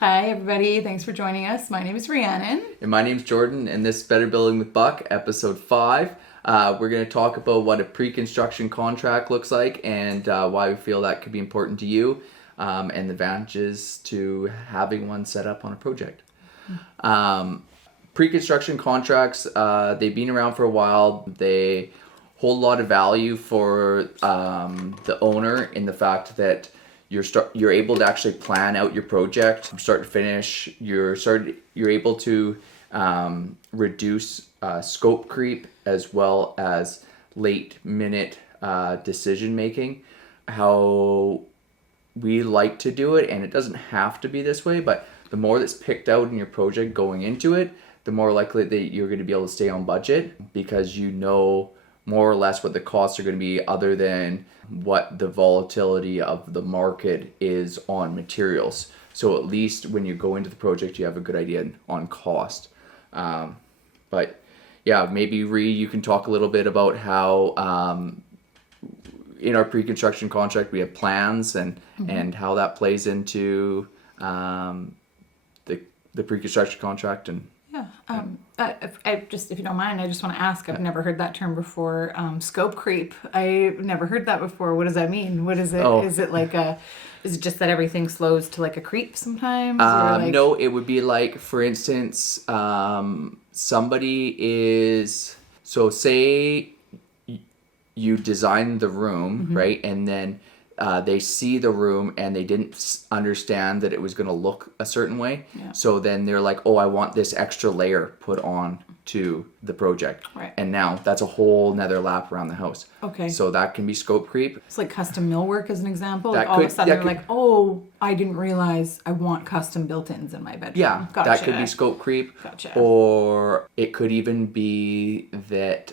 Hi, everybody. Thanks for joining us. My name is Rhiannon. And my name's Jordan, and this is Better Building with Buck, episode 5. We're going to talk about what a pre-construction contract looks like and why we feel that could be important to you and the advantages to having one set up on a project. Pre-construction contracts, they've been around for a while. They hold a lot of value for the owner in the fact that you're able to actually plan out your project from start to finish. You're able to reduce scope creep as well as late minute decision making. How we like to do it, and it doesn't have to be this way, but the more that's picked out in your project going into it, the more likely that you're going to be able to stay on budget because you know more or less what the costs are going to be other than what the volatility of the market is on materials. So at least when you go into the project, you have a good idea on cost. But yeah, maybe you can talk a little bit about how in our pre-construction contract we have plans and how that plays into the pre-construction contract. And I just, if you don't mind, I just want to ask. I've never heard that term before. Scope creep. I've never heard that before. What does that mean? What is it? Oh. Is it just that everything slows to like a creep sometimes? No, it would be like, for instance, somebody is, so say you design the room, right? And then they see the room and they didn't understand that it was going to look a certain way. Yeah. So then they're like, oh, I want this extra layer put on to the project. Right. And now that's a whole nother lap around the house. Okay. So that can be scope creep. It's like custom millwork as an example. That Like all of a could- sudden that they're could- like, oh, I didn't realize I want custom built-ins in my bedroom. Yeah, Gotcha. that could be scope creep. Gotcha. Or it could even be that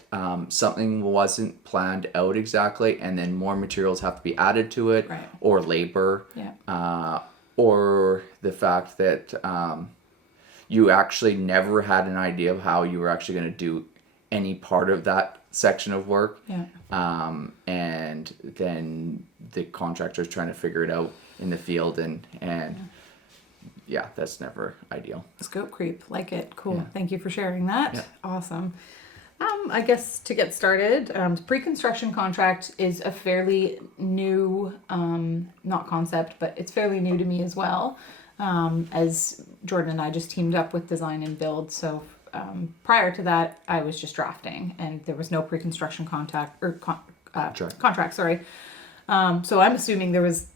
something wasn't planned out exactly and then more materials have to be added to it. Right. Or labor. Yeah. Or the fact that you actually never had an idea of how you were actually going to do any part of that section of work. Yeah. And then the contractor's trying to figure it out in the field and yeah, that's never ideal. Scope creep, like it. Cool. Yeah. Thank you for sharing that. Yeah. Awesome. I guess to get started, pre-construction contract is a fairly new, not concept, but it's fairly new to me as well. As Jordan and I just teamed up with design and build, so prior to that, I was just drafting, and there was no pre-construction contract. Sorry. So I'm assuming there was,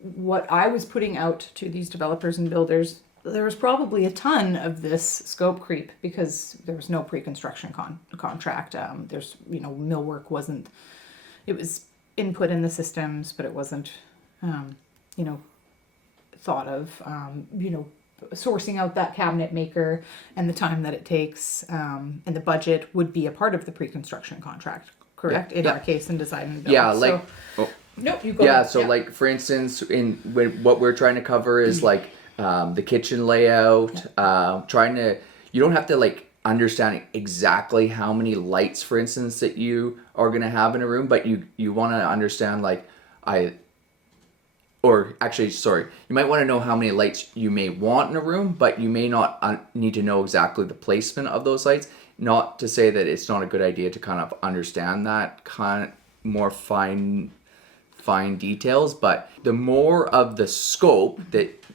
what I was putting out to these developers and builders, there was probably a ton of this scope creep because there was no pre-construction contract. There's, millwork wasn't, it was input in the systems, but it wasn't, thought of, sourcing out that cabinet maker and the time that it takes, and the budget would be a part of the pre-construction contract, correct? Yeah. In Yeah. our case in design and build. Yeah, So, oh. nope, you go. Yeah, ahead. so like for instance, what we're trying to cover is like the kitchen layout, you don't have to like understand exactly how many lights, for instance, that you are going to have in a room, but you want to understand you might want to know how many lights you may want in a room, but you may not need to know exactly the placement of those lights. Not to say that it's not a good idea to kind of understand that kind of more fine details, but the more of the scope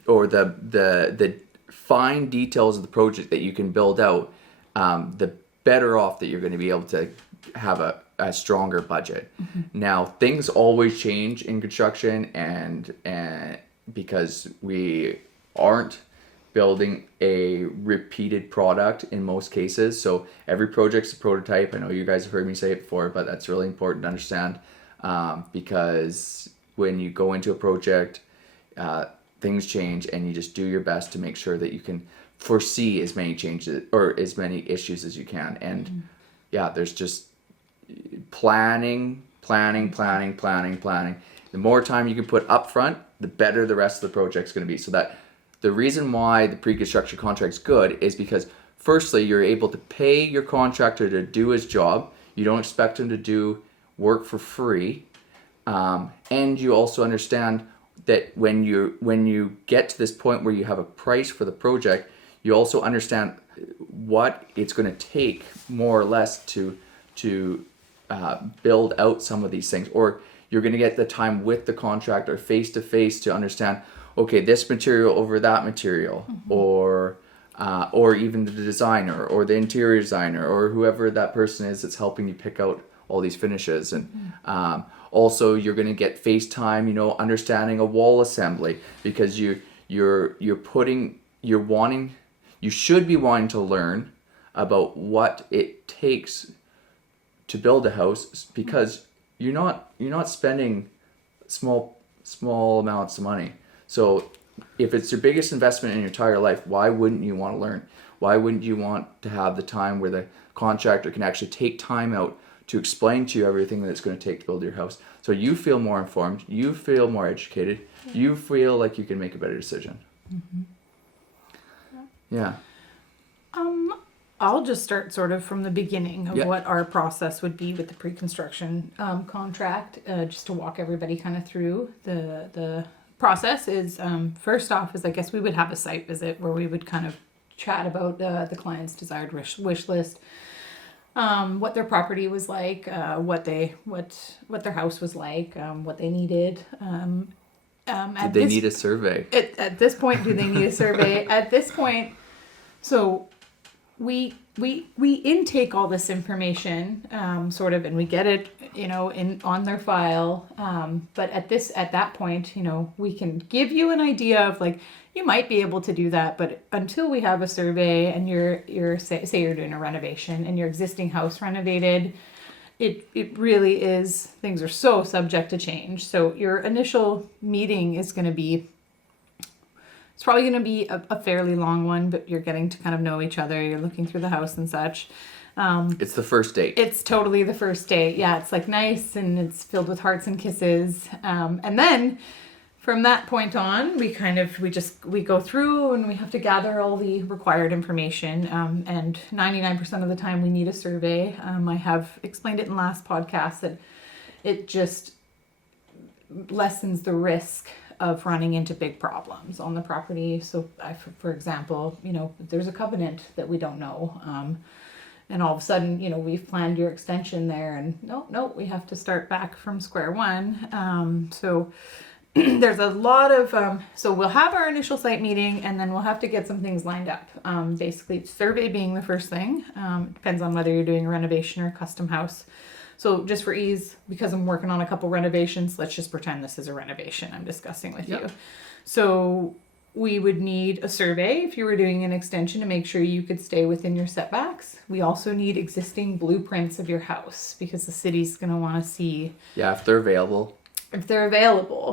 or the fine details of the project that you can build out, the better off that you're going to be able to have a stronger budget. Now, things always change in construction, and because we aren't building a repeated product in most cases, so every project's a prototype. I know you guys have heard me say it before, but that's really important to understand, because when you go into a project, things change, and you just do your best to make sure that you can foresee as many changes or as many issues as you can. And there's just planning. The more time you can put up front, the better the rest of the project's going to be. So that the reason why the pre-construction contract's good is because firstly, you're able to pay your contractor to do his job. You don't expect him to do work for free. And you also understand that when you get to this point where you have a price for the project, you also understand what it's going to take more or less to build out some of these things, or you're going to get the time with the contractor face to face to understand, okay, this material over that material, or even the designer or the interior designer or whoever that person is that's helping you pick out all these finishes. And also you're going to get FaceTime, understanding a wall assembly, because you should be wanting to learn about what it takes to build a house, because you're not spending small amounts of money. So if it's your biggest investment in your entire life, why wouldn't you want to learn? Why wouldn't you want to have the time where the contractor can actually take time out to explain to you everything that it's going to take to build your house, so you feel more informed, you feel more educated, you feel like you can make a better decision. Yeah. I'll just start sort of from the beginning of Yeah. what our process would be with the pre-construction contract, just to walk everybody kind of through the process. Is first off is, I guess, we would have a site visit where we would kind of chat about the client's desired wish list, what their property was like, what their house was like, what they needed. Did they need a survey? At this point, do they need a survey? At this point, so we intake all this information, sort of, and we get it, on their file. But at that point, we can give you an idea of, like, you might be able to do that, but until we have a survey and you're say you're doing a renovation and your existing house renovated, it really is, things are so subject to change. So your initial meeting is going to be, it's probably going to be a fairly long one, but you're getting to kind of know each other. You're looking through the house and such. It's the first date. It's totally the first date. Yeah, it's like nice and it's filled with hearts and kisses. And then from that point on, we go through and we have to gather all the required information. And 99% of the time we need a survey. I have explained it in the last podcast that it just lessens the risk of running into big problems on the property. So for example, if there's a covenant that we don't know, and all of a sudden, we've planned your extension there and no, we have to start back from square one. So there's a lot of, so we'll have our initial site meeting and then we'll have to get some things lined up. Basically survey being the first thing. It depends on whether you're doing a renovation or a custom house. So just for ease, because I'm working on a couple renovations, let's just pretend this is a renovation I'm discussing with you. So we would need a survey if you were doing an extension to make sure you could stay within your setbacks. We also need existing blueprints of your house because the city's going to want to see. Yeah, if they're available.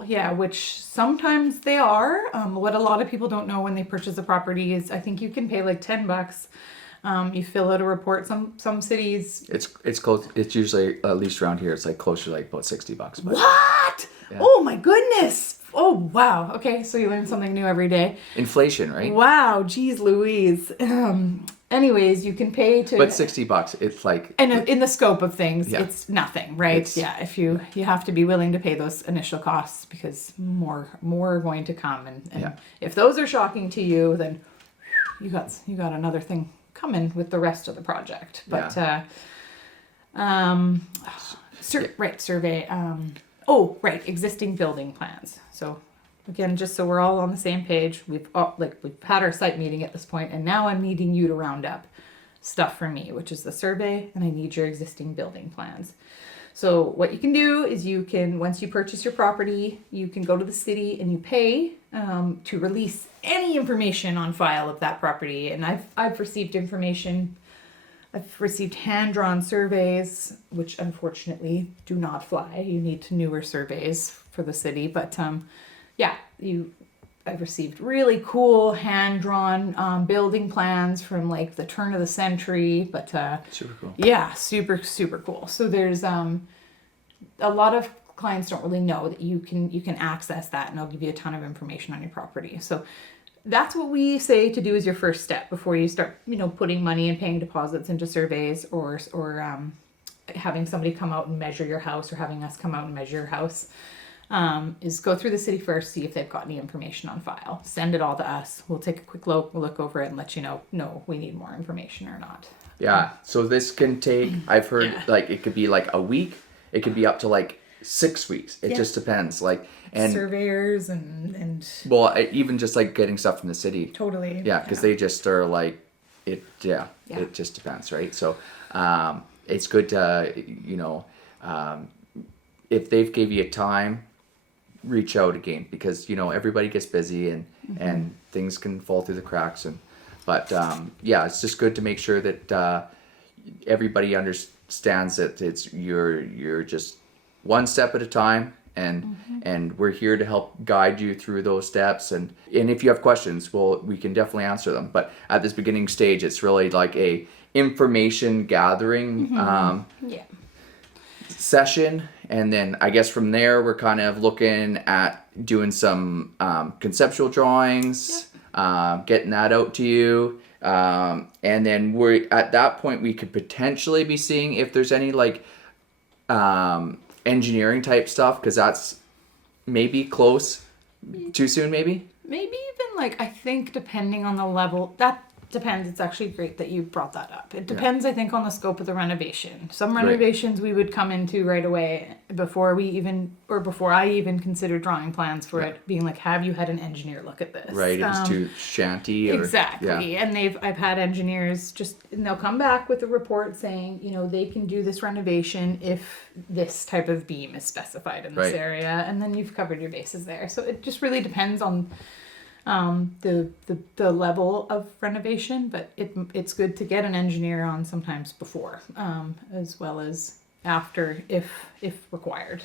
Yeah, which sometimes they are. What a lot of people don't know when they purchase a property is, I think you can pay like $10. You fill out a report. Some cities. It's close. It's usually, at least around here, it's like closer to like about $60. But What? Yeah. Oh my goodness. Oh wow. Okay, so you learn something new every day. Inflation, right? Wow. Geez, Louise. Anyways, you can pay to. But $60, it's like. And in the scope of things, it's nothing, right? If you have to be willing to pay those initial costs because more are going to come, and if those are shocking to you, then you got another thing coming with the rest of the project. But survey. Existing building plans. So again, just so we're all on the same page, we've had our site meeting at this point, and now I'm needing you to round up stuff for me, which is the survey, and I need your existing building plans. So what you can do is once you purchase your property, you can go to the city and you pay to release any information on file of that property. And I've received information. I've received hand-drawn surveys, which unfortunately do not fly. You need newer surveys for the city. But I've received really cool hand-drawn building plans from like the turn of the century. But super cool. Yeah, super, super cool. So there's a lot of clients don't really know that you can access that, and they'll give you a ton of information on your property. So that's what we say to do as your first step before you start, putting money and paying deposits into surveys or having somebody come out and measure your house or having us come out and measure your house. is go through the city first, see if they've got any information on file. Send it all to us. We'll take a quick look. We'll look over it and let you know, no, we need more information or not. Yeah. So this can take, I've heard Yeah. like it could be like a week. It could be up to like 6 weeks. It just depends. Like, and surveyors and well, even just like getting stuff from the city. totally. Yeah, because they just are like, it just depends, right? So it's good to, if they've gave you time, reach out again, because, everybody gets busy and things can fall through the cracks. But it's just good to make sure that everybody understands that you're just one step at a time. And we're here to help guide you through those steps. And if you have questions, we can definitely answer them. But at this beginning stage, it's really like a information gathering session. And then I guess from there, we're kind of looking at doing some conceptual drawings, getting that out to you. And then we're at that point, we could potentially be seeing if there's any like engineering type stuff, because that's maybe close too soon, maybe even like, I think depending on the level, that depends. It's actually great that you brought that up. It depends, I think, on the scope of the renovation. Some renovations we would come into right away before I even consider drawing plans for it, being like, have you had an engineer look at this? Right, it's too shanty. Exactly. And I've had engineers and they'll come back with a report saying, they can do this renovation if this type of beam is specified in this area, and then you've covered your bases there. So it just really depends on the level of renovation, but it's good to get an engineer on sometimes before, as well as after if required.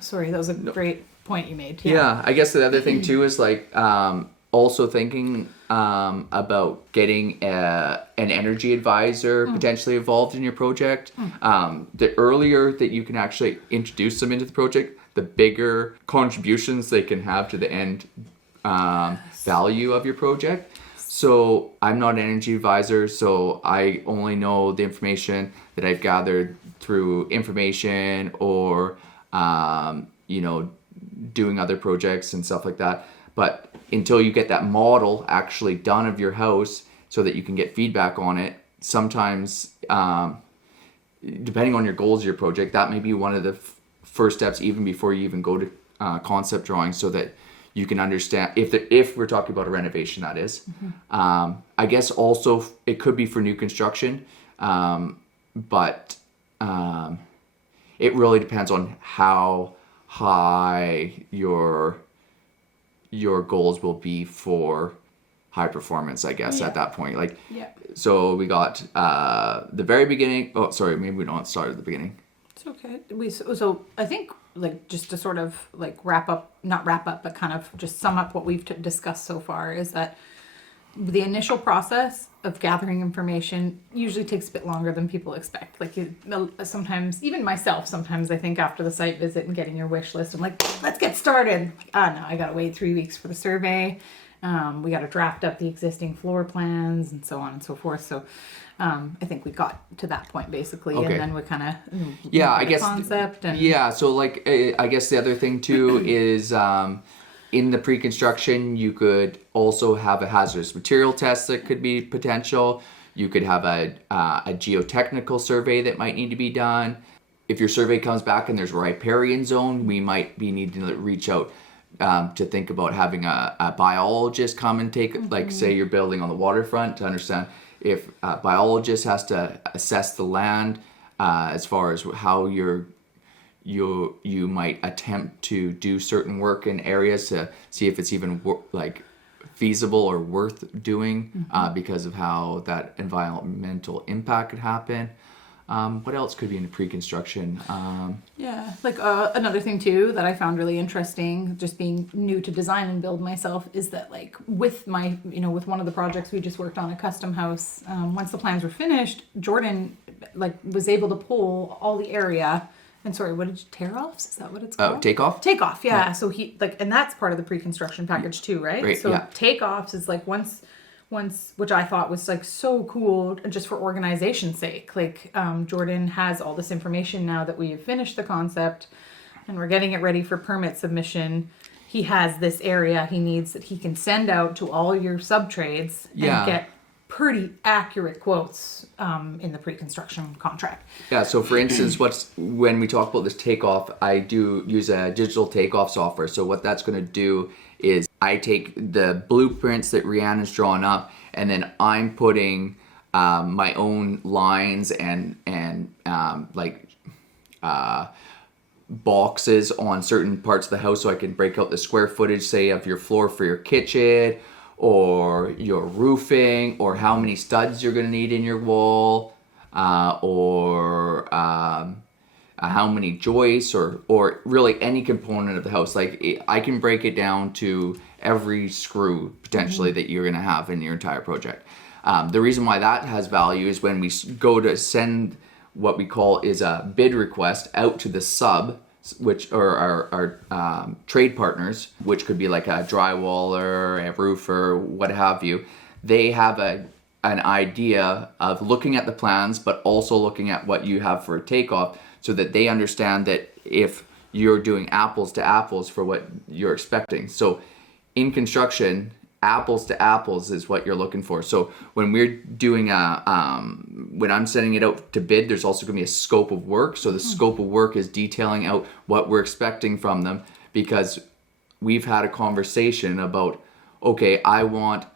Sorry, that was a great point you made. Yeah, I guess the other thing too is like also thinking about getting an energy advisor potentially involved in your project. The earlier that you can actually introduce them into the project, the bigger contributions they can have to the end value of your project. So I'm not an energy advisor, so I only know the information that I've gathered through information or doing other projects and stuff like that. But until you get that model actually done of your house so that you can get feedback on it, sometimes depending on your goals of your project, that may be one of the first steps even before you even go to concept drawing, so that you can understand if we're talking about a renovation, that is. I guess also it could be for new construction, but it really depends on how high your goals will be for high performance, I guess, at that point. So we got the very beginning. Oh, sorry, maybe we don't start at the beginning. It's okay. So I think, like, just to sort of like not wrap up, but kind of just sum up what we've discussed so far, is that the initial process of gathering information usually takes a bit longer than people expect. Like, sometimes, even myself, sometimes I think after the site visit and getting your wish list, I'm like, let's get started. Like, no, I gotta wait 3 weeks for the survey. We gotta draft up the existing floor plans and so on and so forth. So I think we got to that point basically, and then we kind of I guess concept and So like I guess the other thing too is in the pre-construction you could also have a hazardous material test that could be potential. You could have a geotechnical survey that might need to be done. If your survey comes back and there's a riparian zone, we might be needing to reach out to think about having a biologist come and take, like, say you're building on the waterfront, to understand if a biologist has to assess the land as far as how you might attempt to do certain work in areas, to see if it's even feasible or worth doing because of how that environmental impact could happen. What else could be in the pre-construction? Another thing too that I found really interesting, just being new to design and build myself, is that like with my, with one of the projects we just worked on, a custom house, once the plans were finished, Jordan was able to pull all the area. And sorry, what did you, tear-offs? Is that what it's called? Takeoff? Takeoff, yeah. So he and that's part of the pre-construction package too, right? Right, so takeoffs is like once, which I thought was like so cool, just for organization's sake. Like Jordan has all this information now that we've finished the concept. and we're getting it ready for permit submission, he has this area he needs that he can send out to all your sub trades Yeah. and get pretty accurate quotes in the pre-construction contract. Yeah, so for instance, when we talk about this takeoff, I do use a digital takeoff software. So what that's going to do is I take the blueprints that Rhiannon's drawn up, and then I'm putting my own lines and boxes on certain parts of the house, so I can break out the square footage, say, of your floor for your kitchen, or your roofing, or how many studs you're going to need in your wall, or how many joists, or really any component of the house. Like, I can break it down to every screw potentially that you're going to have in your entire project. The reason why that has value is when we go to send what we call is a bid request out to the sub, which are our trade partners, which could be like a drywaller, a roofer, what have you. They have an idea of looking at the plans, but also looking at what you have for a takeoff, so that they understand that if you're doing apples to apples for what you're expecting. So in construction, apples to apples is what you're looking for. So when we're doing when I'm sending it out to bid, there's also going to be a scope of work. So the scope of work is detailing out what we're expecting from them, because we've had a conversation about, okay, I want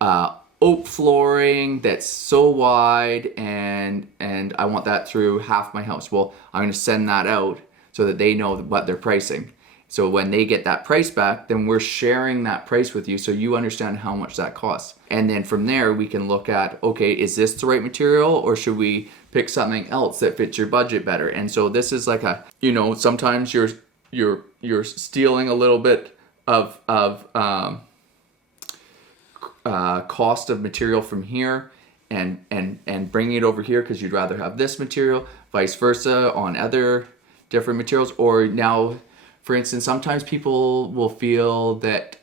oak flooring that's so wide, and I want that through half my house. Well, I'm going to send that out so that they know what they're pricing. So when they get that price back, then we're sharing that price with you, so you understand how much that costs. And then from there, we can look at, okay, is this the right material, or should we pick something else that fits your budget better? And so this is like a, sometimes you're stealing a little bit of cost of material from here and bringing it over here because you'd rather have this material, vice versa on other different materials. Or now, for instance, sometimes people will feel that,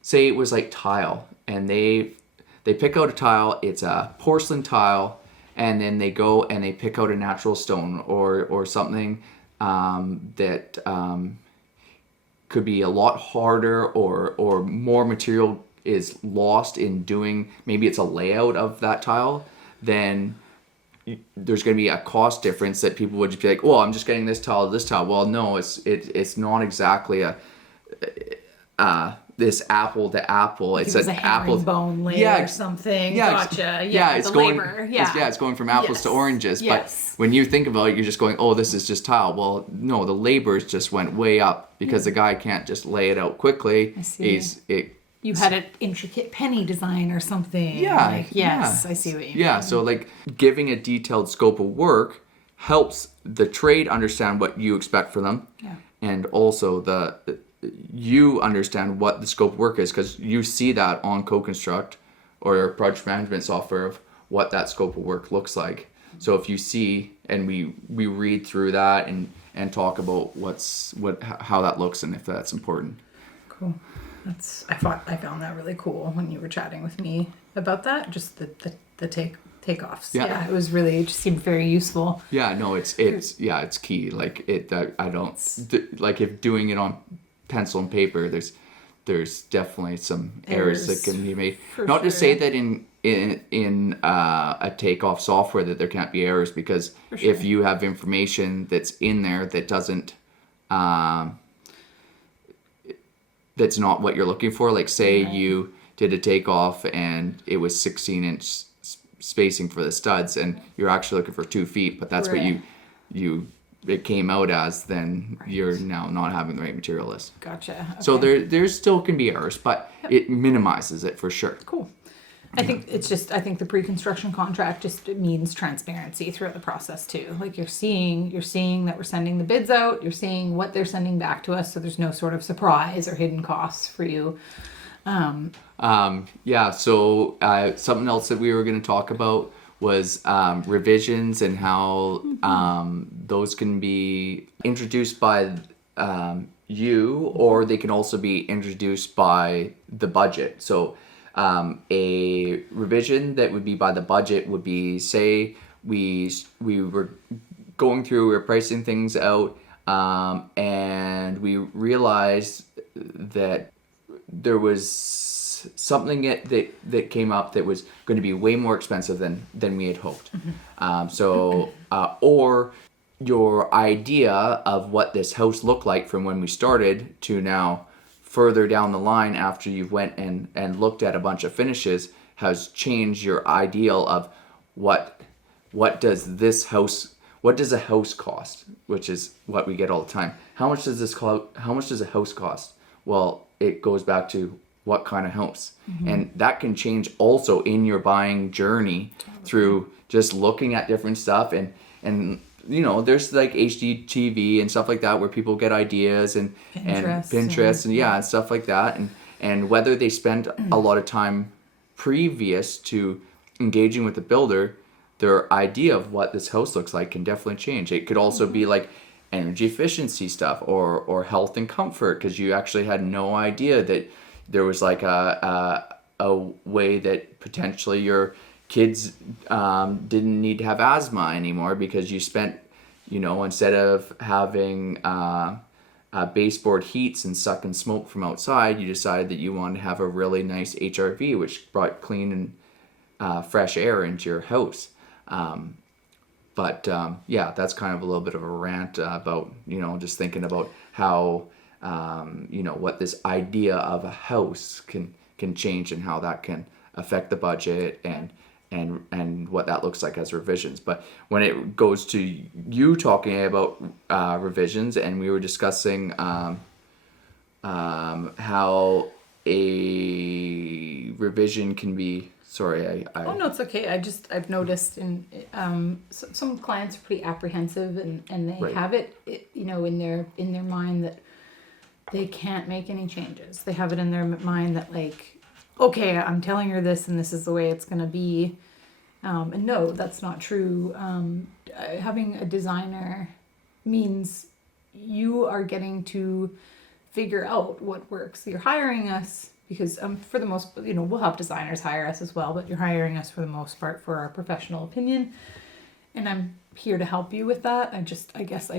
say it was like tile, and they pick out a tile, it's a porcelain tile, and then they go and they pick out a natural stone or something that could be a lot harder, or more material is lost in doing, maybe it's a layout of that tile, then there's going to be a cost difference that people would just be like, well, I'm just getting this tile, this tile. Well, no, it's not exactly this apple to apple. It's an apple bone layer or something. Yeah, gotcha. It's going. Labor. It's going from apples to oranges. Yes. But when you think about it, you're just going, oh, this is just tile. Well, no, the labors just went way up because the guy can't just lay it out quickly. I see. You had an intricate penny design or something. Yeah. Yes, I see what you mean. Yeah, so like giving a detailed scope of work helps the trade understand what you expect for them. Yeah. And also you understand what the scope of work is, because you see that on Co-Construct or your project management software of what that scope of work looks like. So if you see, and we read through that and talk about how that looks and if that's important. Cool. I found that really cool when you were chatting with me about that. Just the takeoffs. Yeah, it was really, it just seemed very useful. Yeah, no, it's key. Like I don't like if doing it on pencil and paper. There's definitely some errors that can be made. Not to say that in a takeoff software that there can't be errors, because if you have information that's in there that doesn't. That's not what you're looking for. Like say you did a takeoff and it was 16-inch spacing for the studs, and you're actually looking for 2 feet, but that's what it came out as, then you're now not having the right material list. Gotcha. Okay. So there still can be errors, but it minimizes it for sure. Cool. I think the pre-construction contract just means transparency throughout the process too. Like you're seeing that we're sending the bids out, you're seeing what they're sending back to us, so there's no sort of surprise or hidden costs for you. So something else that we were going to talk about was revisions and how those can be introduced by you, or they can also be introduced by the budget. So a revision that would be by the budget would be, say we were going through, we were pricing things out, and we realized that there was something that came up that was going to be way more expensive than we had hoped. Or your idea of what this house looked like from when we started to now further down the line after you've went and looked at a bunch of finishes has changed your ideal of what does a house cost, which is what we get all the time. How much does a house cost? Well, it goes back to what kind of house. And that can change also in your buying journey through just looking at different stuff and there's like HGTV and stuff like that where people get ideas and Pinterest and stuff like that, and whether they spend a lot of time previous to engaging with the builder, their idea of what this house looks like can definitely change. It could also be like energy efficiency stuff or health and comfort, because you actually had no idea that there was like a way that potentially your kids didn't need to have asthma anymore because you spent, instead of having baseboard heats and sucking smoke from outside, you decided that you wanted to have a really nice HRV, which brought clean and fresh air into your house. But that's kind of a little bit of a rant about, just thinking about how, what this idea of a house can change and how that can affect the budget and what that looks like as revisions. But when it goes to you talking about revisions, and we were discussing how a revision can be, sorry, I Oh no, it's okay. I've noticed in some clients are pretty apprehensive and they Right. have it, in their mind that they can't make any changes. They have it in their mind that like, okay, I'm telling her this and this is the way it's going to be. And no, that's not true. Having a designer means you are getting to figure out what works. You're hiring us because for the most, we'll have designers hire us as well, but you're hiring us for the most part for our professional opinion. And I'm here to help you with that. I guess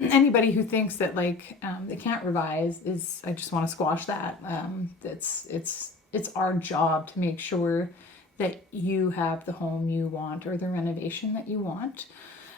anybody who thinks that like they can't revise I just want to squash that. It's our job to make sure that you have the home you want or the renovation that you want.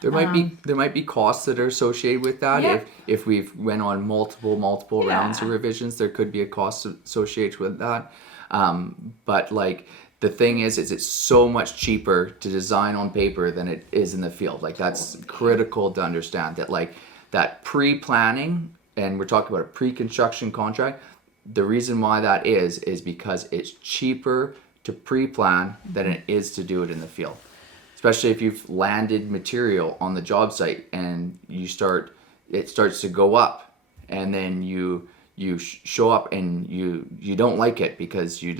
There might be costs that are associated with that. Yeah. If we've went on multiple Yeah. rounds of revisions, there could be a cost associated with that. But like the thing is it's so much cheaper to design on paper than it is in the field. Like that's critical to understand that like that pre-planning, and we're talking about a pre-construction contract. The reason why that is because it's cheaper to pre-plan than it is to do it in the field. Especially if you've landed material on the job site and it starts to go up, and then you show up and you don't like it because you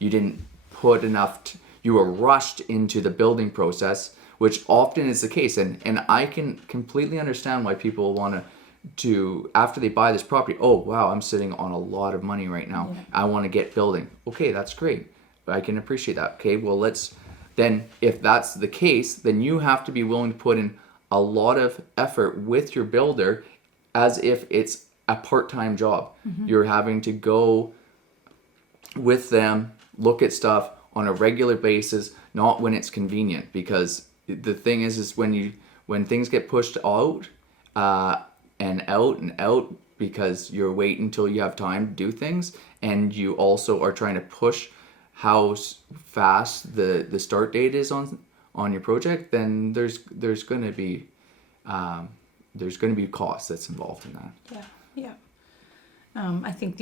didn't put enough. You were rushed into the building process, which often is the case, and I can completely understand why people want to after they buy this property. Oh wow, I'm sitting on a lot of money right now. Yeah. I want to get building. Okay, that's great. I can appreciate that. Okay, well then if that's the case, then you have to be willing to put in a lot of effort with your builder as if it's a part-time job. Mm-hmm. You're having to go with them, look at stuff on a regular basis, not when it's convenient, because the thing is when things get pushed out and out because you're waiting until you have time to do things, and you also are trying to push how fast the start date is on your project, then there's going to be cost that's involved in that. Yeah. I think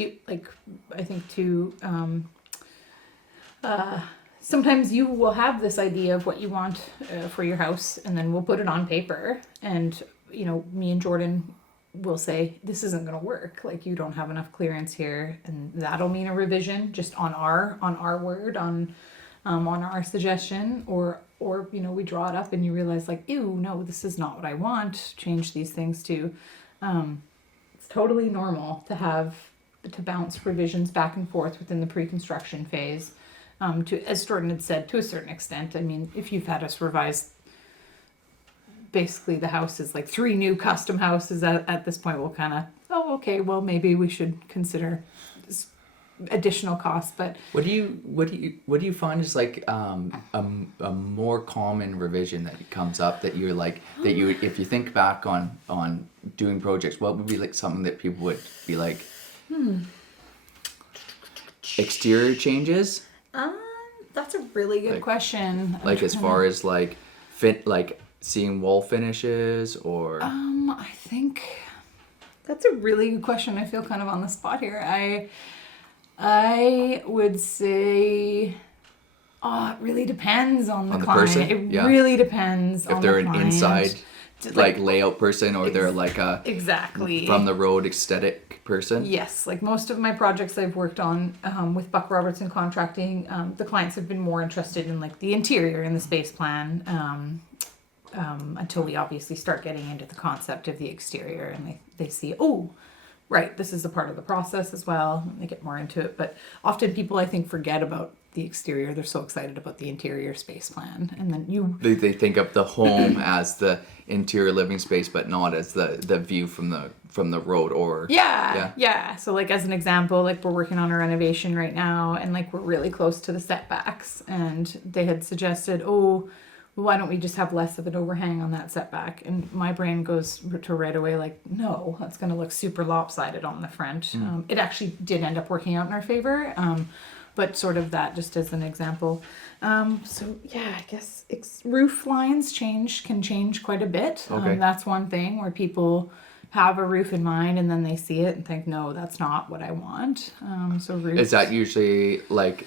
sometimes you will have this idea of what you want for your house, and then we'll put it on paper, and me and Jordan will say, this isn't going to work. Like, you don't have enough clearance here, and that'll mean a revision just on our word, on our suggestion, or we draw it up and you realize like, ew, no, this is not what I want. Change these things too. It's totally normal to bounce revisions back and forth within the pre-construction phase. As Jordan had said, to a certain extent. I mean, if you've had us revise basically the house is like 3 new custom houses at this point, we'll kind of, oh, okay, well, maybe we should consider additional costs. But what do you find is like a more common revision that comes up that you're like that you if you think back on doing projects, what would be like something that people would be like? Exterior changes? That's a really good question. Like as far as like seeing wall finishes or I think that's a really good question. I feel kind of on the spot here. I would say it really depends on the client. Person? It really depends on if they're the client. an inside like layout person or they're like a exactly from the road aesthetic person. Yes, like most of my projects I've worked on with Buck Robertson Contracting, the clients have been more interested in like the interior and the space plan until we obviously start getting into the concept of the exterior, and they see, oh, right, this is a part of the process as well, and they get more into it. But often people, I think, forget about the exterior. They're so excited about the interior space plan, and then they think of the home as the interior living space, but not as the view from the road or yeah. So like as an example, like we're working on a renovation right now, and like we're really close to the setbacks, and they had suggested, oh, why don't we just have less of an overhang on that setback? And my brain goes to right away like, no, that's going to look super lopsided on the front. It actually did end up working out in our favor. But sort of that just as an example. So yeah, I guess roof lines can change quite a bit. Okay. That's one thing where people have a roof in mind and then they see it and think, no, that's not what I want. So roofs. Is that usually like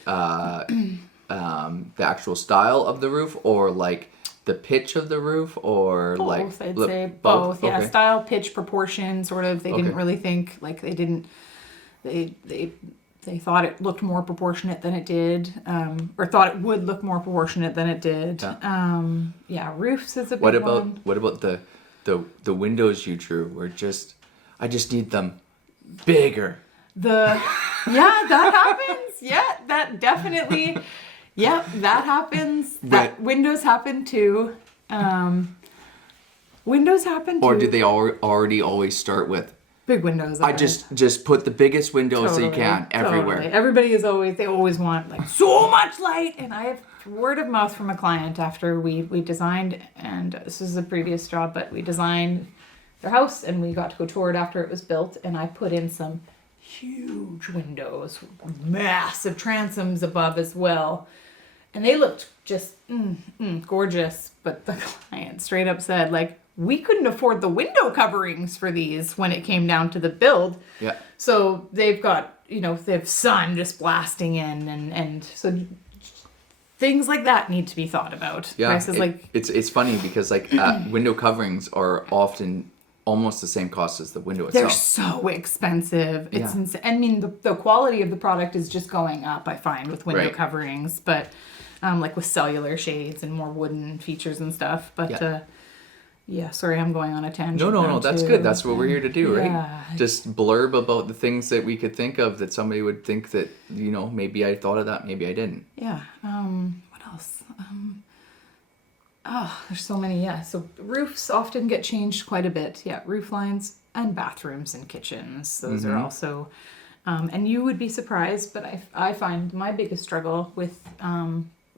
the actual style of the roof or like the pitch of the roof or both, like I'd say both. Yeah, okay. style, pitch, proportion, sort of. They didn't really think like they thought it looked more proportionate than it did, or thought it would look more proportionate than it did. Yeah, roofs is a big one. What about the windows you drew? I just need them bigger. That happens. Yeah, that definitely. Yeah, that happens. Windows happen too. Windows happen too. Or did they already always start with big windows? I just put the biggest windows that you can everywhere. Totally. Everybody they always want like so much light. And I have word of mouth from a client after we designed, and this is a previous job, but we designed their house and we got to go tour it after it was built, and I put in some huge windows, massive transoms above as well. And they looked just gorgeous, but the client straight up said, like, we couldn't afford the window coverings for these when it came down to the build. Yeah. So they've got, they have sun just blasting in, and so things like that need to be thought about. Yeah. It's funny because like window coverings are often almost the same cost as the window itself. They're so expensive. It's insane. I mean, the quality of the product is just going up, I find, with window coverings, but like with cellular shades and more wooden features and stuff. But sorry, I'm going on a tangent. No, that's good. That's what we're here to do, right? Yeah. Just blurb about the things that we could think of that somebody would think that, maybe I thought of that, maybe I didn't. Yeah. What else? There's so many. Yeah. So roofs often get changed quite a bit. Yeah. Roof lines and bathrooms and kitchens. Those are also, and you would be surprised, but I find my biggest struggle with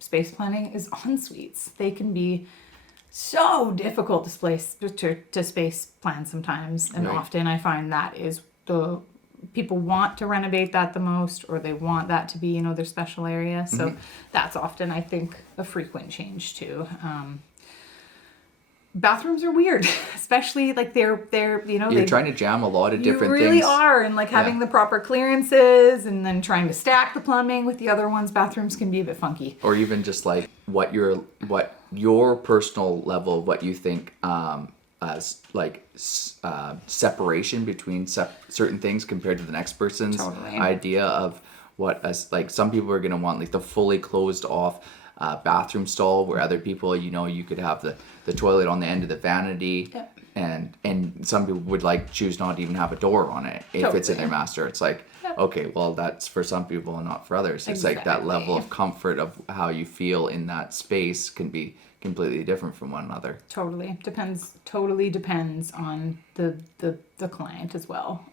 space planning is en-suites. They can be so difficult to space plan sometimes, and often I find that is the people want to renovate that the most, or they want that to be their special area. So that's often, I think, a frequent change too. Bathrooms are weird, especially like they're You're trying to jam a lot of different things. You really are, and like having the proper clearances, and then trying to stack the plumbing with the other ones. Bathrooms can be a bit funky. Or even just like what your personal level of what you think as like separation between certain things compared to the next person's idea of what as like some people are going to want like the fully closed off bathroom stall, where other people you could have the toilet on the end of the vanity. and some people would choose not to even have a door on it if it's in their master. It's like, okay, well, that's for some people and not for others. It's like that level of comfort of how you feel in that space can be completely different from one another. Totally depends on the client as well.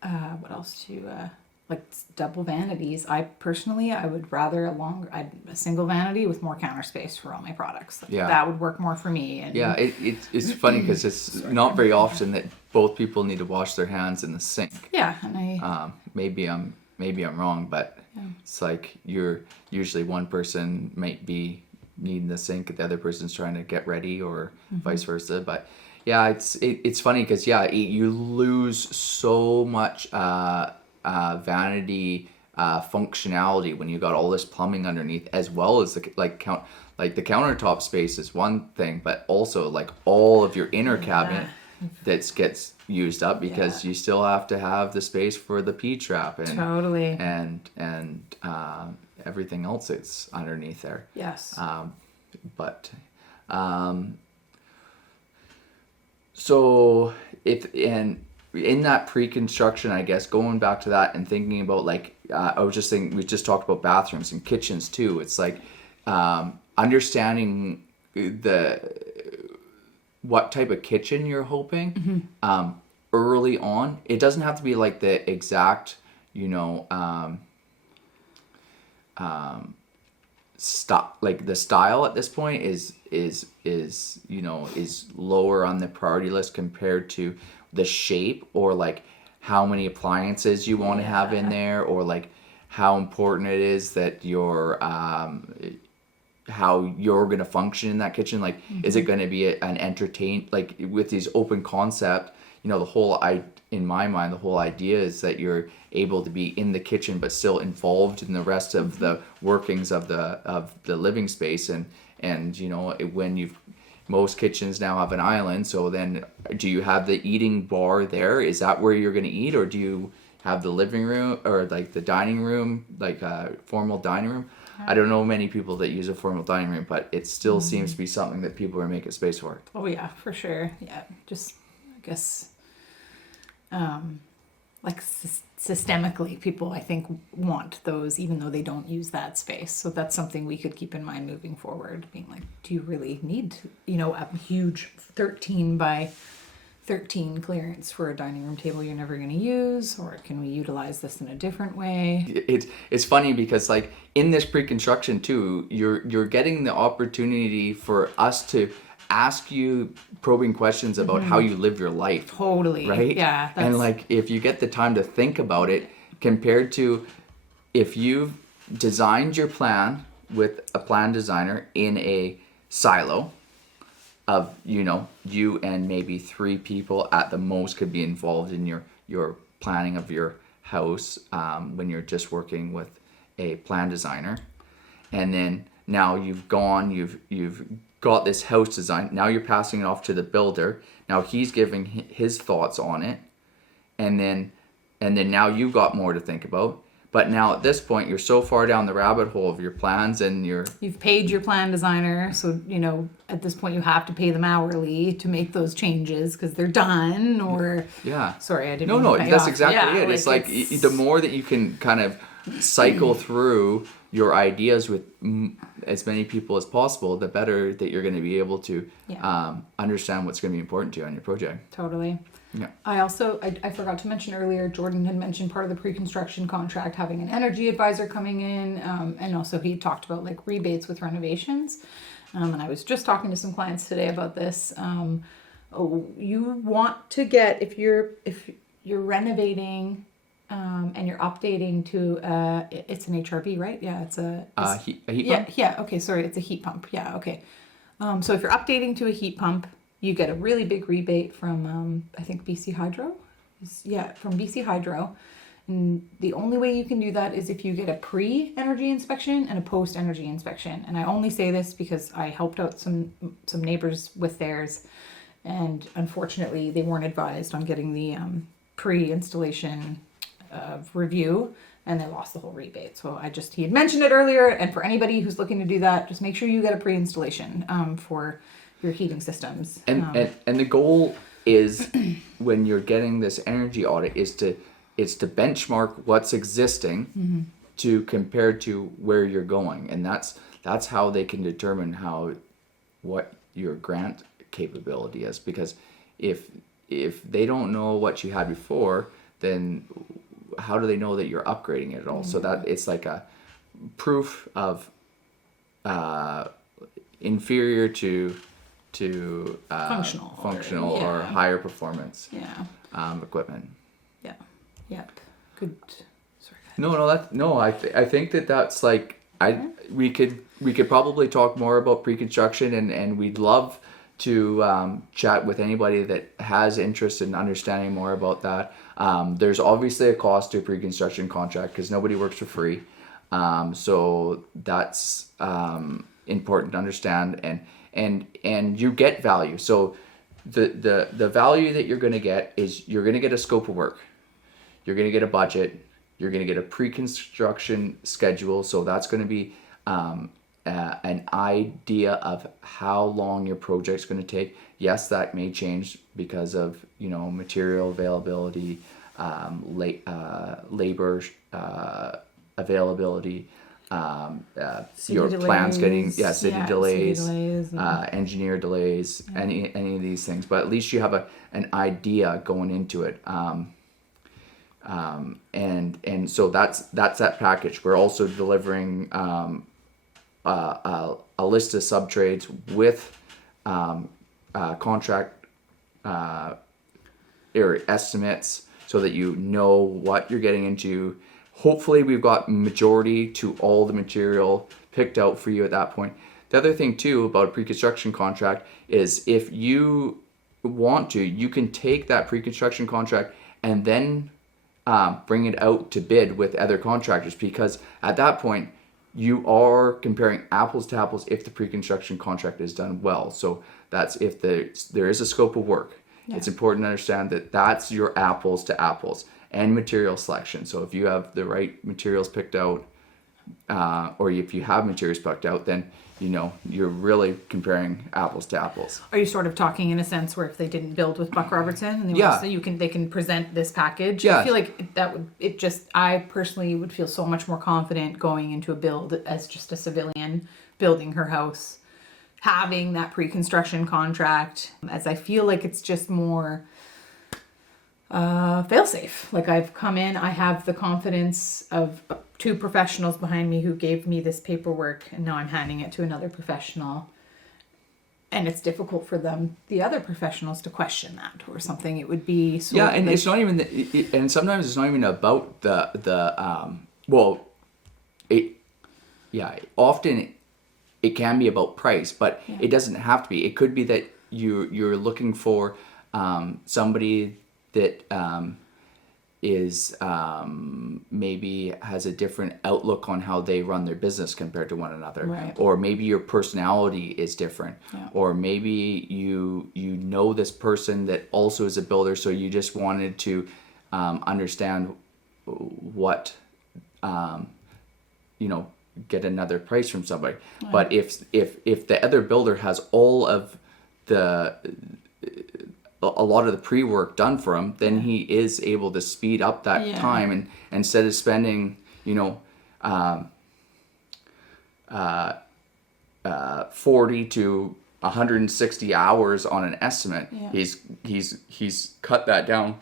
What else to like double vanities? I would rather a single vanity with more counter space for all my products. That would work more for me. And it's funny because it's not very often that both people need to wash their hands in the sink. And maybe I'm wrong, but it's like you're usually one person might be needing the sink, the other person's trying to get ready, or vice versa. But it's funny because you lose so much vanity functionality when you got all this plumbing underneath, as well as the countertop space is one thing, but also like all of your inner cabinet that gets used up because you still have to have the space for the P-trap and everything else that's underneath there. Yes. So in that pre-construction, I guess, going back to that and thinking about I was just thinking, we just talked about bathrooms and kitchens too. It's like understanding what type of kitchen you're hoping early on. It doesn't have to be like the exact, the style at this point is lower on the priority list compared to the shape, or like how many appliances you want to have in there, or like how important it is that your how you're going to function in that kitchen. Like, is it going to be an entertain, like with these open concept, in my mind, the whole idea is that you're able to be in the kitchen but still involved in the rest of the workings of the living space. And when most kitchens now have an island, so then do you have the eating bar there? Is that where you're going to eat, or do you have the living room or like the dining room, like a formal dining room? I don't know many people that use a formal dining room, but it still seems to be something that people are making space for. Oh yeah, for sure. Yeah, just I guess systemically, people I think want those even though they don't use that space. So that's something we could keep in mind moving forward, being like, do you really need a huge 13 by 13 clearance for a dining room table you're never going to use, or can we utilize this in a different way? It's funny because like in this pre-construction too, you're getting the opportunity for us to ask you probing questions about how you live your life. Totally. Right? Yeah. And like if you get the time to think about it, compared to if you've designed your plan with a plan designer in a silo of you and maybe 3 people at the most could be involved in your planning of your house when you're just working with a plan designer, and then now you've got this house design. Now you're passing it off to the builder. Now he's giving his thoughts on it, and then now you've got more to think about. But now at this point, you're so far down the rabbit hole of your plans, and you've paid your plan designer, so at this point you have to pay them hourly to make those changes because they're done. Or sorry, I didn't. No, that's exactly it. It's like the more that you can kind of cycle through your ideas with as many people as possible, the better that you're going to be able to understand what's going to be important to you on your project. Totally. Yeah. I forgot to mention earlier, Jordan had mentioned part of the pre-construction contract having an energy advisor coming in, and also he talked about like rebates with renovations. And I was just talking to some clients today about this. You want to get, if you're renovating and you're updating to it's an HRV, right? Yeah, it's a heat pump. Yeah. Okay, sorry, it's a heat pump. Yeah. Okay. So if you're updating to a heat pump, you get a really big rebate from I think BC Hydro. From BC Hydro. And the only way you can do that is if you get a pre-energy inspection and a post-energy inspection. And I only say this because I helped out some neighbors with theirs, and unfortunately they weren't advised on getting the pre-installation review, and they lost the whole rebate. So he had mentioned it earlier, and for anybody who's looking to do that, just make sure you get a pre-installation for your heating systems. And the goal is when you're getting this energy audit is to benchmark what's existing to compare to where you're going, and that's how they can determine what your grant capability is, because if they don't know what you had before, then how do they know that you're upgrading it at all? So that it's like a proof of inferior to functional or higher performance equipment. Yeah. Yep. Good. Sorry. I think that's like we could probably talk more about pre-construction, and we'd love to chat with anybody that has interest in understanding more about that. There's obviously a cost to a pre-construction contract because nobody works for free. So that's important to understand, and you get value. So the value that you're going to get is you're going to get a scope of work, you're going to get a budget, you're going to get a pre-construction schedule. So that's going to be an idea of how long your project's going to take. Yes, that may change because of material availability, labor availability, your plans getting city delays, engineer delays, any of these things. But at least you have an idea going into it. And so that's that package. We're also delivering a list of sub-trades with contract or estimates so that you know what you're getting into. Hopefully we've got majority to all the material picked out for you at that point. The other thing too about a pre-construction contract is if you want to, you can take that pre-construction contract and then bring it out to bid with other contractors, because at that point you are comparing apples to apples if the pre-construction contract is done well. So that's if there is a scope of work. Yeah. It's important to understand that that's your apples to apples, and material selection. So if you have the right materials picked out, or if you have materials picked out, then you're really comparing apples to apples. Are you sort of talking in a sense where if they didn't build with Buck Robertson and they can present this package? Yeah. I feel like I personally would feel so much more confident going into a build as just a civilian building her house, having that pre-construction contract, as I feel like it's just more fail-safe. Like I've come in, I have the confidence of two professionals behind me who gave me this paperwork, and now I'm handing it to another professional, and it's difficult for the other professionals to question that or something. It would be and it's not even and sometimes it's not even about often it can be about price, but it doesn't have to be. It could be that you're looking for somebody that is maybe has a different outlook on how they run their business compared to one another, right. Or maybe your personality is different, or maybe you know this person that also is a builder, so you just wanted to understand what get another price from somebody. Right. But if the other builder has all of a lot of the pre-work done for him, then he is able to speed up that time, and instead of spending 40 to 160 hours on an estimate, he's cut that down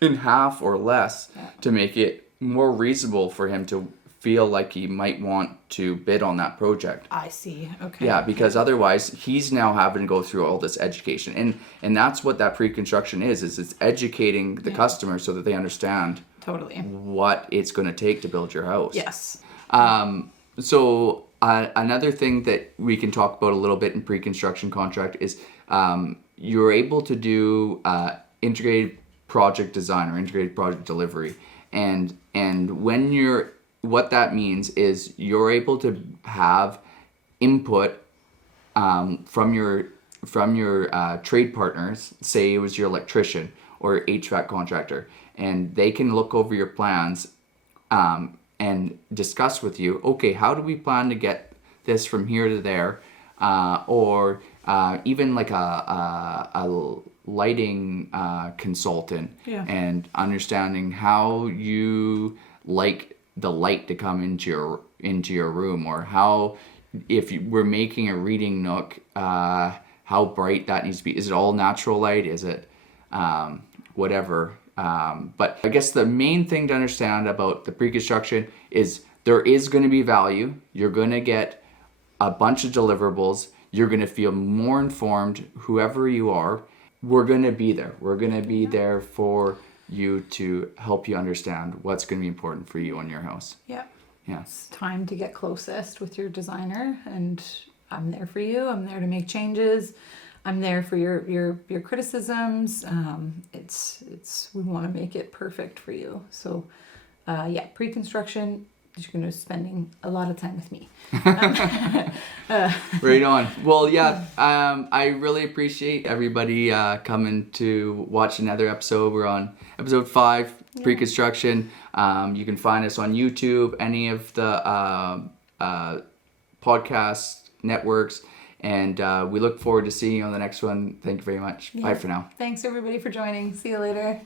in half or less to make it more reasonable for him to feel like he might want to bid on that project. I see. Okay. Yeah, because otherwise he's now having to go through all this education, and that's what that pre-construction is it's educating the customer so that they understand what it's going to take to build your house. Yes. So another thing that we can talk about a little bit in pre-construction contract is you're able to do integrated project design or integrated project delivery, and when what that means is you're able to have input from your trade partners. Say it was your electrician or HVAC contractor, and they can look over your plans and discuss with you, okay, how do we plan to get this from here to there or even like a lighting consultant, Yeah. and understanding how you like the light to come into your room, or how, if we're making a reading nook, how bright that needs to be. Is it all natural light? Is it whatever? But I guess the main thing to understand about the pre-construction is there is going to be value. You're going to get a bunch of deliverables. You're going to feel more informed, whoever you are. We're going to be there. We're going to be there for you to help you understand what's going to be important for you on your house. Yeah. Yeah. It's time to get closest with your designer, and I'm there for you. I'm there to make changes. I'm there for your criticisms. We want to make it perfect for you. So, pre-construction, you're going to be spending a lot of time with me. Right on. Well, yeah, I really appreciate everybody coming to watch another episode. We're on episode 5, pre-construction. You can find us on YouTube, any of the podcast networks, and we look forward to seeing you on the next one. Thank you very much. Yeah. Bye for now. Thanks everybody for joining. See you later.